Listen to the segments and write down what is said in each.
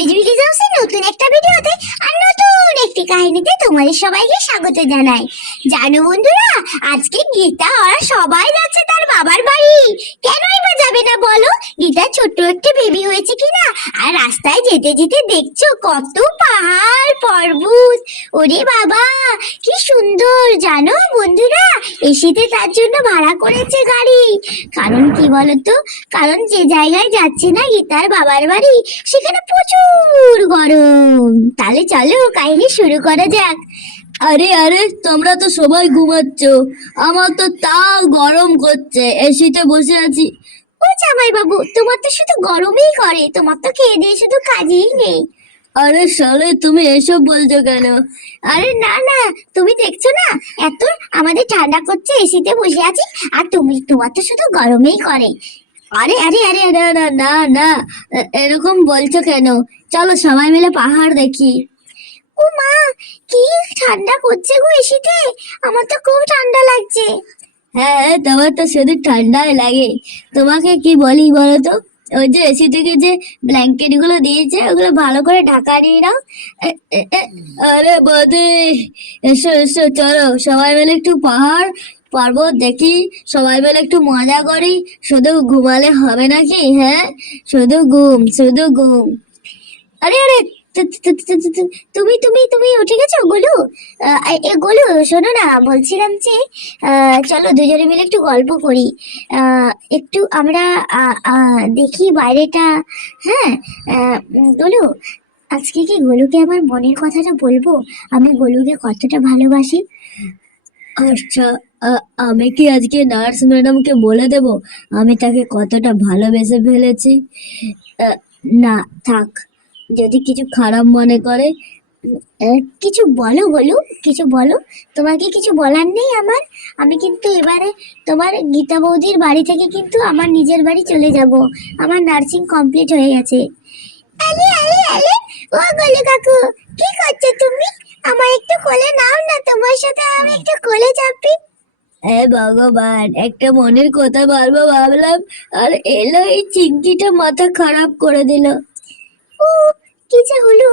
বিজুলি হাউসের নতুন একটা ভিডিওতে আর নতুন একটি কাহিনীতে তোমাদের সবাইকে স্বাগত জানাই। জানো বন্ধুরা, আজকে গীতা ওরা সবাই যাচ্ছে তার বাবার বাড়ি। কেনই বা যাবে না বলো? গীতার ছোট্ট একটা বেবি হয়েছে কিনা। আর রাস্তায় যেতে যেতে দেখছো কত পাহাড় পর্বত। ওরে বাবা, কি সুন্দর! জানো বন্ধুরা, এসিতে তার জন্য ভাড়া করেছে গাড়ি। কারণ কি বলতো, কারণ যে জায়গায় যাচ্ছে না গীতার বাবার বাড়ি, সেখানে প্রচুর গরম। তাহলে চলো কাহিনী শুরু করা যাক। আরে আরে, তোমরা তো সবাই ঘুমাচ্ছ, আমার তো তাও গরম করছে, এসিতে বসে আছি। ও জামাই বাবু, তোমার তো শুধু গরমই করে, তোমার তো খেয়ে দিয়ে শুধু কাজেই নেই। আরে শালে, তুমি এসব বলছো কেন? আরে না না, তুমি দেখছো না এত আমাদের ঠান্ডা করছে, এসিতে বসে আছি, আর তোমার তো শুধু গরমেই করে। আরে আরে আরে না না না না, এরকম বলছো কেন? চলো সবাই মিলে পাহাড় দেখি। ও মা, কি ঠান্ডা করছে গো এসিতে, আমার তো খুব ঠান্ডা লাগছে। হ্যাঁ, তোমার তো শুধু ঠান্ডাই লাগে। তোমাকে কি বলি বলো তো, ওই যে এসি থেকে যে ব্ল্যাঙ্কেট গুলো দিয়েছে, ওগুলো ভালো করে ঢাকা দিয়ে নাও। আরে বৌদি, এসো এসো, চলো সবাই মিলে একটু পাহাড় পর্বত দেখি, সবাই মিলে একটু মজা করি। শুধু ঘুমালে হবে নাকি? হ্যাঁ, শুধু ঘুম শুধু ঘুম। আরে আরে, তুমি তুমি তুমি উঠে গেছো গোলু? গোলু শোনো না, বলছিলাম যে চলো দুজনে মিলে একটু গল্প করি। একটু আমরা দেখি বাইরেটা। হ্যাঁ, গোলু, আজকে কি গোলুকে আমার মনের কথাটা বলবো, আমি গোলুকে কতটা ভালোবাসি। আচ্ছা, আমি কি আজকে নার্স ম্যাডামকে বলে দেব আমি তাকে কতটা ভালোবেসে ফেলেছি? না, থাক, যদি কিছু খারাপ মনে করে। কিছু বলো গোলু, কিছু বলো। তোমার কি কিছু বলার নেই আমার? আমি কিন্তু এবারে তোমার গীতা বৌদির বাড়ি থেকে কিন্তু আমার নিজের বাড়ি চলে যাব। আমার নার্সিং কমপ্লিট হয়ে গেছে। আলে আলে আলে, ও গোলু কাকু, কি করছো তুমি? আমার একটু কোলে নাও না, তোমার সাথে আমি একটু কোলে চাপি। ভগবান, একটা মনের কথা বলবো ভাবলাম, আর এলো এই চিংকিটা, মাথা খারাপ করে দিল। ও, কি যে হলো!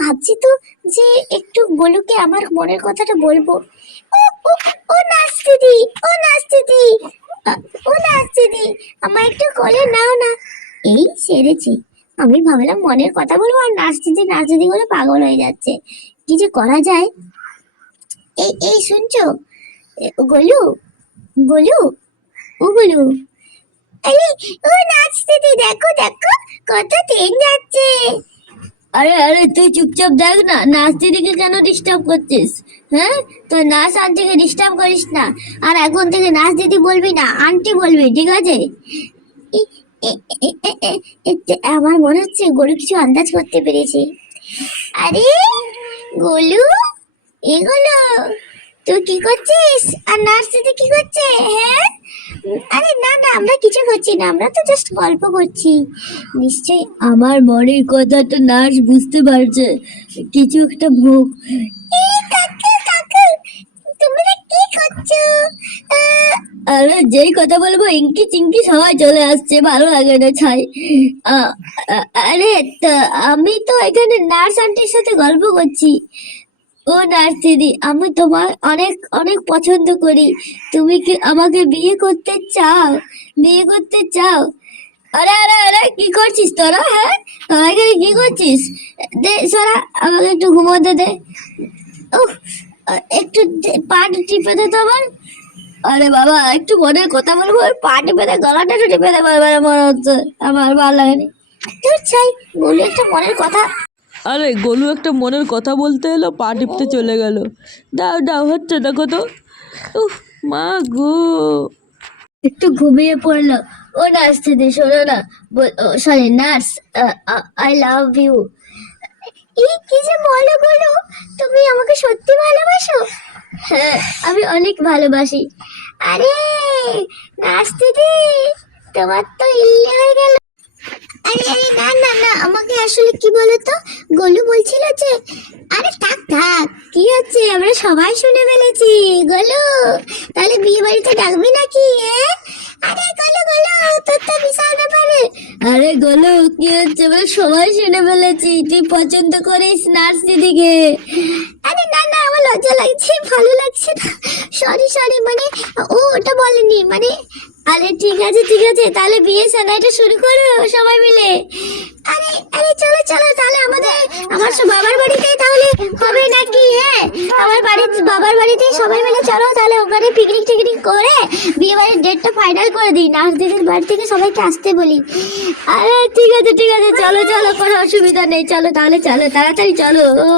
ভাবছি তো যে একটু গোলুকে আমার মনের কথাটা বলবো। ও ও ও নার্স দিদি, ও নার্স দিদি, ও নার্স দিদি, আমার একটু কোলে নাও না। এই সেরেছি, আমি ভাবলাম মনের কথা বলবো, আর নার্স দিদি বলে পাগল হয়ে যাচ্ছে। কি যে করা যায়! এই এই শুনছো? গোলু, গোলু, ও গোলু, আরে ও নার্স দিদি, দেখো দেখো কত ট্রেন যাচ্ছে। আরে আরে, তুই চুপচাপ দেখ না, নার্স দিদিকে কেন ডিস্টার্ব করছিস? হ্যাঁ, তো নার্স আন্টিকে ডিস্টার্ব করিস না। আর এখন থেকে নার্স দিদি বলবি না, আন্টি বলবি, ঠিক আছে? আমার মনে হচ্ছে গোলু কিছু আন্দাজ করতে পেরেছে। আরে গোলু, এ গোলু, তুই কি করছিস? আর নার্স দিদি কি করছে? হ্যাঁ, আরে না না, আমরা কিছু করছি না, আমরা তো জাস্ট গল্প করছি। নিশ্চয়ই আমার মনের কথা তো নার্স বুঝতে পারছে, কিছু একটা মুখ। কাকু কাকু, তোমরা কি করছো? আরে যেই কথা বলবো ইঙ্কি চিঙ্কি সবাই চলে আসছে, ভালো লাগে না ছাই। আরে আমি তো এখানে নার্স আন্টির সাথে গল্প করছি। ও নার্স দিদি, আমি তোমার অনেক অনেক পছন্দ করি। তুমি কি আমাকে বিয়ে করতে চাও? বিয়ে করতে চাও? আরে আরে আরে, কি করছিস তোরা? হ্যাঁ, তোরা এখানে কি করছিস? দে সরা, আমাকে একটু ঘুমোতে দে। উফ, একটু পা টিপে দে তো আমার। আরে বাবা, একটু মনের কথা বলবো, আর পা টিপে দে, গলাটা একটু টিপে দে, বারবার মনে হচ্ছে, আমার ভালো লাগেনি। তোর চাই গোলু একটা মনের কথা। আরে গোলু একটা মনের কথা বলতে এলো, পা টিপতে চলে গেল। দাও দাও, হচ্ছে দেখো তো। উফ, মা গো। একটু ঘুমিয়ে পড়লো। ও নার্স দিদি, শোনো না, sorry nurse, I love you. এই কি যে বলো গোলু, তুমি আমাকে সত্যি ভালোবাসো? হ্যাঁ, আমি অনেক ভালোবাসি। আরে নার্স দিদি, তোমার তো ইল্লে হয়ে গেল। আরে আরে না না না, আমাকে আসলে কি বলতো, গোলু বলছিল যে, আরে থাক থাক, কি হচ্ছে, আমরা সবাই শুনে ফেলেছি। গোলু, তাহলে বিয়ে বাড়িতে ডাকবি নাকি? আরে গোলু গোলু, তোর তো বিশাল ব্যাপারে। আরে গোলু কি হচ্ছে? বল সবাই শুনে ফেলেছি তুই পছন্দ করিস নার্স দিদিকে। আরে না না, আমার লজ্জা লাগছে, ভালো লাগছে না। সরি সরি, মানে ও ওটা বলেনি, মানে আরে ঠিক আছে তাহলে বিয়ে সানাইটা শুরু করো সবাই মিলে। আরে আরে চলো চলো, তাহলে আমার বাবার বাড়িতেই তাহলে হবে নাকি? হ্যাঁ, আমার বাবার বাড়িতেই সবাই মিলে চলো, তাহলে ওখানে পিকনিক টিকনিক করে বিয়ে বাড়ির ডেটটা ফাইনাল করে দিই। নার্স দিদির বাড়ি থেকে সবাইকে আসতে বলি। আরে ঠিক আছে চলো কোনো অসুবিধা নেই, চলো তাহলে চলো তাড়াতাড়ি চলো। ও